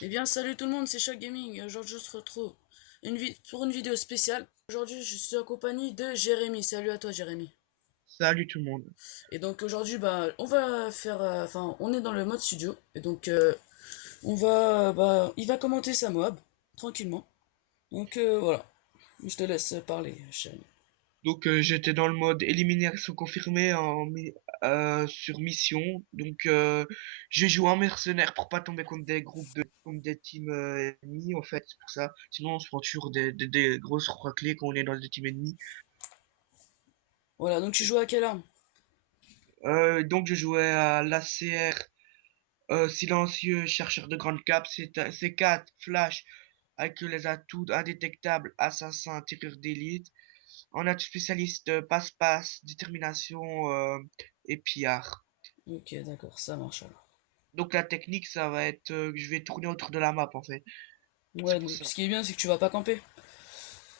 Eh bien, salut tout le monde, c'est Shaq Gaming. Aujourd'hui, on se retrouve pour une vidéo spéciale. Aujourd'hui, je suis en compagnie de Jérémy. Salut à toi, Jérémy. Salut tout le monde. Et donc aujourd'hui, bah, on va faire, enfin, on est dans le mode studio. Et donc, il va commenter sa mob tranquillement. Donc voilà, je te laisse parler, Jérémy. Donc j'étais dans le mode élimination confirmée sur mission. Donc j'ai joué en mercenaire pour pas tomber contre des contre des teams ennemis en fait. C'est pour ça. Sinon on se prend toujours des grosses raclées quand on est dans des teams ennemis. Voilà, donc tu joues à quelle arme? Donc je jouais à l'ACR silencieux, chercheur de grande cap, C4, flash avec les atouts indétectables, assassin, tireur d'élite. On a spécialiste passe-passe, détermination et pillard. Ok, d'accord, ça marche alors. Donc la technique, ça va être que je vais tourner autour de la map en fait. C'est Ouais, pour donc ça. ce qui est bien, c'est que tu vas pas camper.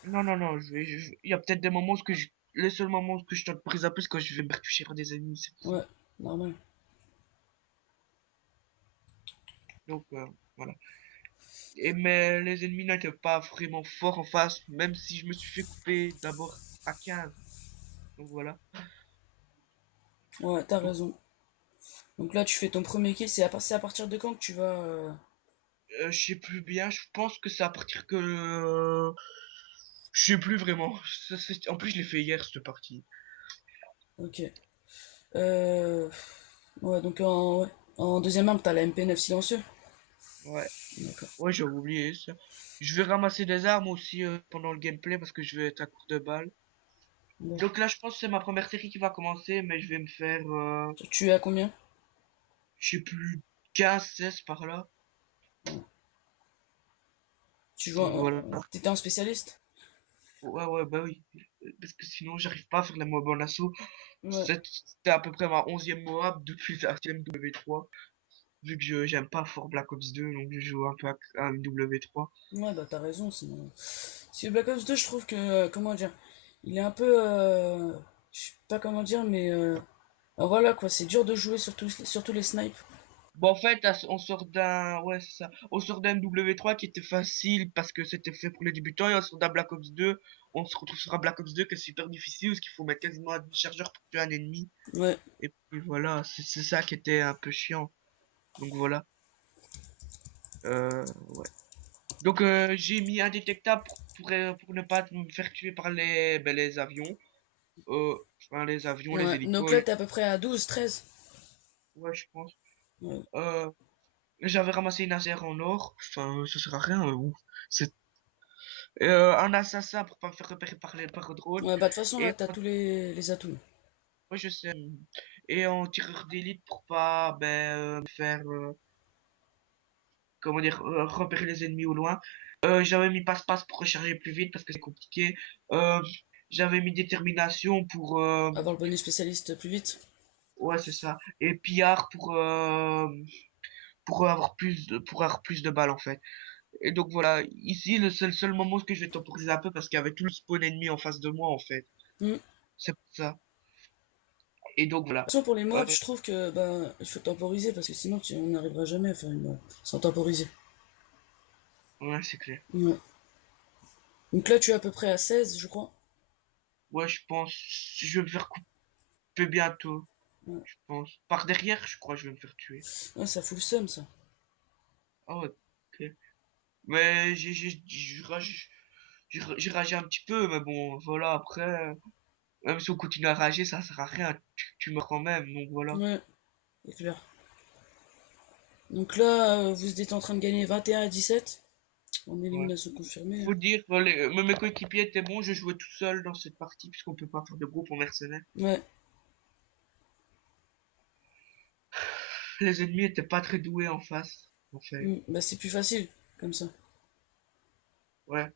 Non, non, non, il y a peut-être des moments où les seuls moments où je tente prise à plus, c'est quand je vais me faire toucher par des ennemis, c'est pour ça. Ouais, normal. Donc voilà. Mais les ennemis n'étaient pas vraiment forts en face, même si je me suis fait couper d'abord à 15. Donc voilà. Ouais, t'as Donc raison. Donc là, tu fais ton premier kill. C'est à partir de quand que tu vas. je sais plus bien, je pense que c'est à partir que je sais plus vraiment. En plus, je l'ai fait hier, cette partie. Ok. Euh... Ouais, donc en deuxième arme, t'as la MP9 silencieux. Ouais, D'accord. ouais, j'ai oublié ça. Je vais ramasser des armes aussi pendant le gameplay parce que je vais être à court de balles. Bon. Donc là, je pense que c'est ma première série qui va commencer, mais je vais me faire, Tu es à combien? je sais plus, 15, 16 par là. Tu joues Donc voilà. T'étais en spécialiste? Ouais, ouais, bah oui. Parce que sinon, j'arrive pas à faire la Moab en assaut. Ouais. C'était à peu près ma 11e Moab depuis la MW3. Vu que j'aime pas fort Black Ops 2, donc je joue un peu à MW3. Ouais, bah t'as raison, sinon. Si Black Ops 2, je trouve que. Comment dire? Il est un peu. Je sais pas comment dire, mais. Voilà quoi, c'est dur de jouer surtout les snipes. Bon, en fait, on sort ouais, c'est ça. On sort d'un MW3 qui était facile parce que c'était fait pour les débutants et on sort d'un Black Ops 2. On se retrouve sur un Black Ops 2 qui est super difficile parce qu'il faut mettre quasiment un chargeur pour tuer un ennemi. Ouais. Et puis voilà, c'est ça qui était un peu chiant. Donc voilà. Ouais. Donc j'ai mis indétectable pour ne pas me faire tuer par les avions. Enfin, les avions, les Ouais. Donc hélicos. là, t'es à peu près à 12, 13. Ouais, je pense. Ouais. Euh, j'avais ramassé une ACR en or. Enfin, ça sert à rien. C'est un assassin pour pas me faire repérer par drone. Ouais, bah de toute façon, là, Et t'as tous les atouts. moi, je sais. Et en tireur d'élite pour pas me faire, comment dire, repérer les ennemis au loin. J'avais mis passe-passe pour recharger plus vite parce que c'est compliqué. Euh, j'avais mis détermination pour, Avoir le bonus spécialiste plus vite. ouais, c'est ça. Et pillard pour avoir plus de balles en fait. Et donc voilà, ici c'est le seul moment où je vais temporiser un peu parce qu'il y avait tout le spawn ennemi en face de moi en fait. Hmm. De toute C'est pour ça. Et donc voilà. façon, pour les Euh, mobs, je trouve que bah, il faut temporiser parce que sinon, on n'arrivera jamais à faire une mob sans temporiser. ouais, c'est clair. Ouais. Donc là, tu es à peu près à 16, je crois. Ouais, je pense, je vais me faire couper bientôt, Ouais, je pense. Par derrière, je crois que je vais me faire tuer. ouais, ça fout le seum, ça. Ah ouais, ok. Mais j'ai ragé un petit peu, mais bon, voilà, après, même si on continue à rager, ça sert à rien, tu meurs quand même, donc voilà. Ouais, c'est clair. Donc là, vous êtes en train de gagner 21 à 17 en Ouais. élimination confirmée. Faut dire, mes coéquipiers étaient bons, je jouais tout seul dans cette partie, puisqu'on peut pas faire de groupe en mercenaire. Ouais. Les ennemis étaient pas très doués en face, en fait. Hmm. Bah, c'est plus facile, comme ça. Ouais.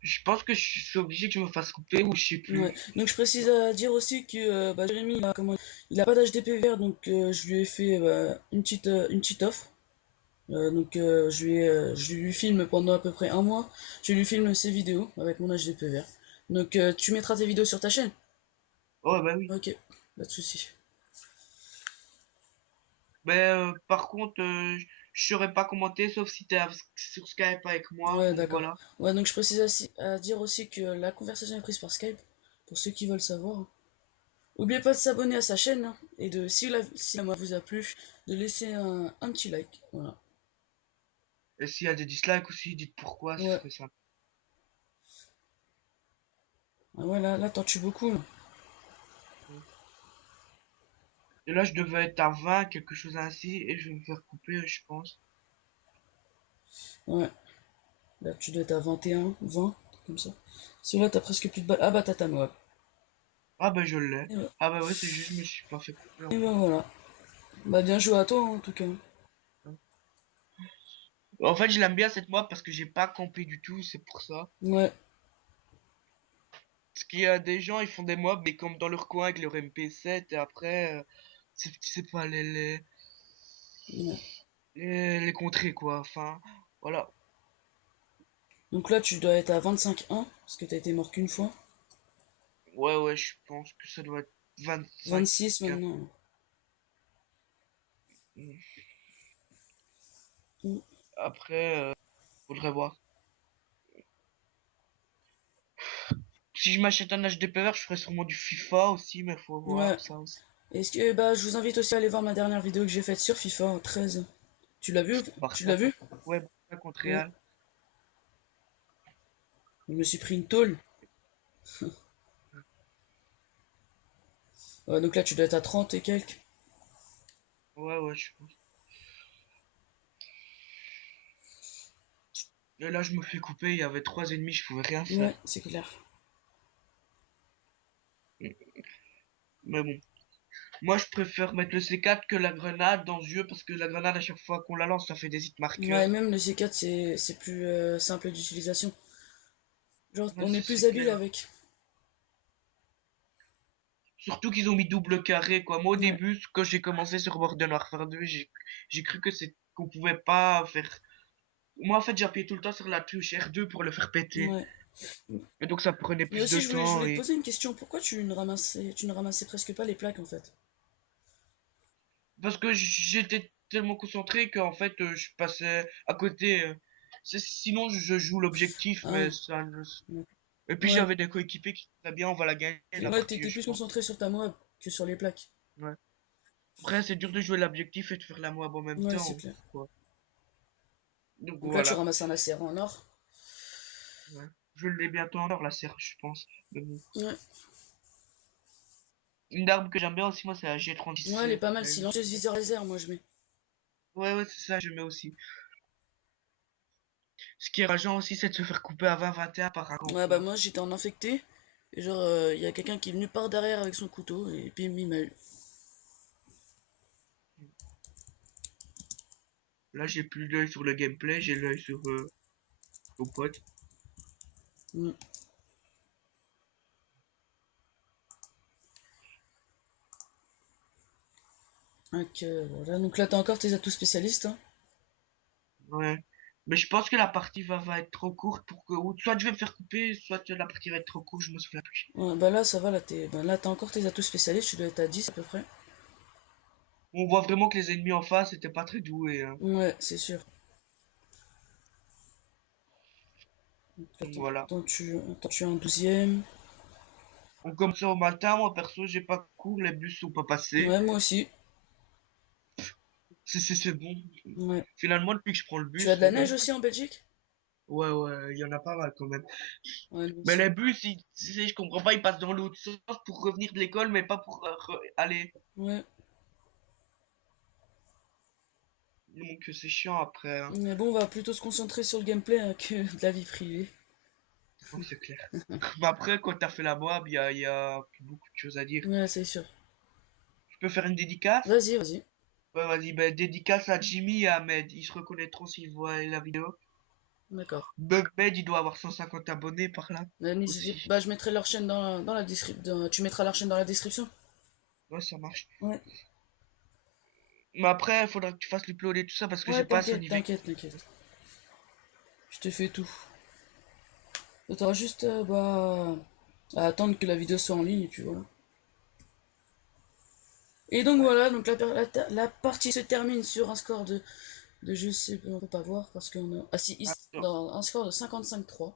Je pense que je suis obligé que je me fasse couper ou je sais Ouais. plus. Donc je précise à dire aussi que bah, Jérémy, il a pas d'HDP vert, donc je lui ai fait une petite offre. Donc je lui filme pendant à peu près un mois. Je lui filme ses vidéos avec mon HDP vert. Donc tu mettras tes vidéos sur ta chaîne? Oh, bah oui. Ok, pas de souci. Mais par contre, je saurais pas commenter sauf si t'es sur Skype avec moi, Ouais, donc d'accord. voilà. Ouais, donc je précise à dire aussi que la conversation est prise par Skype, pour ceux qui veulent savoir. N'oubliez pas de s'abonner à sa chaîne, hein, et de, si la moi vous a plu, de laisser un petit like. Voilà. Et s'il y a des dislikes aussi, dites pourquoi, ce Ouais. serait ça. Ah ouais, là t'en tues beaucoup, là. Et là, je devais être à 20, quelque chose ainsi, et je vais me faire couper, je pense. Ouais. Là, tu dois être à 21, 20, comme ça. Si là, t'as presque plus de balles. Ah bah, t'as ta Moab. Ah bah je l'ai. Et, ouais. Ah bah ouais, c'est juste, je me suis pas fait couper Et bah encore. voilà. Bah, bien joué à toi, en tout cas. En fait, je l'aime bien cette map parce que j'ai pas campé du tout, c'est pour ça. Ouais. Parce qu'il y a des gens, ils font des mobs, mais comme dans leur coin avec leur MP7, et après, c'est pas Ouais. les contrées, quoi. Enfin, voilà. Donc là, tu dois être à 25-1, parce que t'as été mort qu'une fois. Ouais, ouais, je pense que ça doit être 25 26 4. maintenant. Mm. Après, faudrait voir. Si je m'achète un HDPR, je ferai sûrement du FIFA aussi, mais faut Ouais. voir ça aussi. Est-ce que, bah, je vous invite aussi à aller voir ma dernière vidéo que j'ai faite sur FIFA 13. Tu l'as vu? Tu Barça, l'as vu? ouais, Barça contre Ouais. Real. Je me suis pris une tôle. Ouais, donc là, tu dois être à 30 et quelques. Ouais, ouais, je pense. Et là, je me fais couper, il y avait trois ennemis, je pouvais rien Ouais, faire. c'est clair. Mais bon. Moi, je préfère mettre le C4 que la grenade dans ce jeu parce que la grenade, à chaque fois qu'on la lance, ça fait des hit Ouais, marqueurs. même le C4, c'est plus simple d'utilisation. Genre, Ouais, on est c'est plus habile clair. avec. Surtout qu'ils ont mis double carré, quoi. Moi, au Ouais, début, quand j'ai commencé sur Modern Warfare 2, j'ai cru que c'est qu'on pouvait pas faire. Moi, en fait, j'appuyais tout le temps sur la touche R2 pour le faire péter. ouais. Et donc, ça prenait Mais plus de aussi, je temps voulais te et poser une question. Pourquoi tu ne ramassais presque pas les plaques, en fait? parce que j'étais tellement concentré qu'en fait, je passais à côté. Sinon, je joue l'objectif, mais Ah, ça. ouais. Et puis Ouais, j'avais des coéquipiers qui disaient bien, on va la gagner la ouais, partie, t'étais je plus pense. concentré sur ta Moab que sur les plaques. Ouais. Après, c'est dur de jouer l'objectif et de faire la moab en même Ouais, c'est temps, clair. quoi. Donc Donc là, tu voilà. ramasses un laser en or. Ouais. Je l'ai bientôt en or, la serre, je pense. Mais bon. Ouais, Une arme que j'aime bien aussi, moi, c'est la ouais, elle est G37. pas mal. Silencieuse viseur laser, moi, je mets. Ouais, ouais, c'est ça, je mets aussi. Ce qui est rageant aussi, c'est de se faire couper à 20-21 par un Ouais, bah campeur. moi, j'étais en infecté. Et genre, il y a quelqu'un qui est venu par derrière avec son couteau. Et puis, il m'a eu. Là, j'ai plus l'œil sur le gameplay, j'ai l'œil sur ton pote. Mm. Donc, voilà. Donc là, t'as encore tes atouts spécialistes, hein. Ouais. Mais je pense que la partie va être trop courte pour que. Ou soit je vais me faire couper, soit la partie va être trop courte, je me souviens plus. Ouais, bah là, ça va. Là, t'as encore tes atouts spécialistes. Tu dois être à 10 à peu près. On voit vraiment que les ennemis en face étaient pas très doués, hein. Ouais, c'est sûr. Donc, Voilà. attends, tu es un 12e. On commence au matin, moi perso, j'ai pas cours, les bus sont pas passés. Ouais, moi aussi. C'est bon. Ouais. Finalement, depuis que je prends le Tu as bus, de la neige aussi en Belgique? ouais, ouais, il y en a pas mal quand même. Ouais, nous Mais aussi. les bus, je comprends pas, ils passent dans l'autre sens pour revenir de l'école, mais pas pour aller. Ouais. Donc c'est chiant après, hein. Mais bon, on va plutôt se concentrer sur le gameplay, hein, que de la vie privée. Oui, c'est clair. Mais après, quand t'as fait la moab, il y a plus beaucoup de choses à dire. Ouais, c'est sûr. Je peux faire une dédicace? Vas-y, vas-y. Ouais, vas-y, ben, dédicace à Jimmy et à Ahmed. Ils se reconnaîtront s'ils voient la vidéo. D'accord. Bugmed, il doit avoir 150 abonnés par là N'hésitez aussi. bah, je mettrai leur chaîne dans la description. Tu mettras leur chaîne dans la description? Ouais, ça marche. Ouais. Mais après, il faudra que tu fasses l'uploader tout ça parce que Ouais, j'ai pas son t'inquiète, niveau. t'inquiète, t'inquiète. Je te fais tout. T'auras juste à attendre que la vidéo soit en ligne et puis voilà. Et donc Ouais. voilà, donc la partie se termine sur un score de je sais, on peut pas voir parce qu'on a. Ah si, Attends. dans un score de 55-3.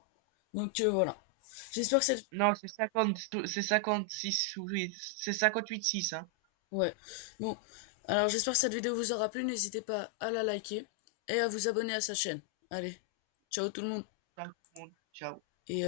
Donc voilà. J'espère que cette. Non, c'est 56, oui, c'est 58-6, hein. Ouais. Bon. Alors j'espère que cette vidéo vous aura plu. N'hésitez pas à la liker et à vous abonner à sa chaîne. Allez. Ciao tout le monde. Ciao tout le monde. Ciao. Et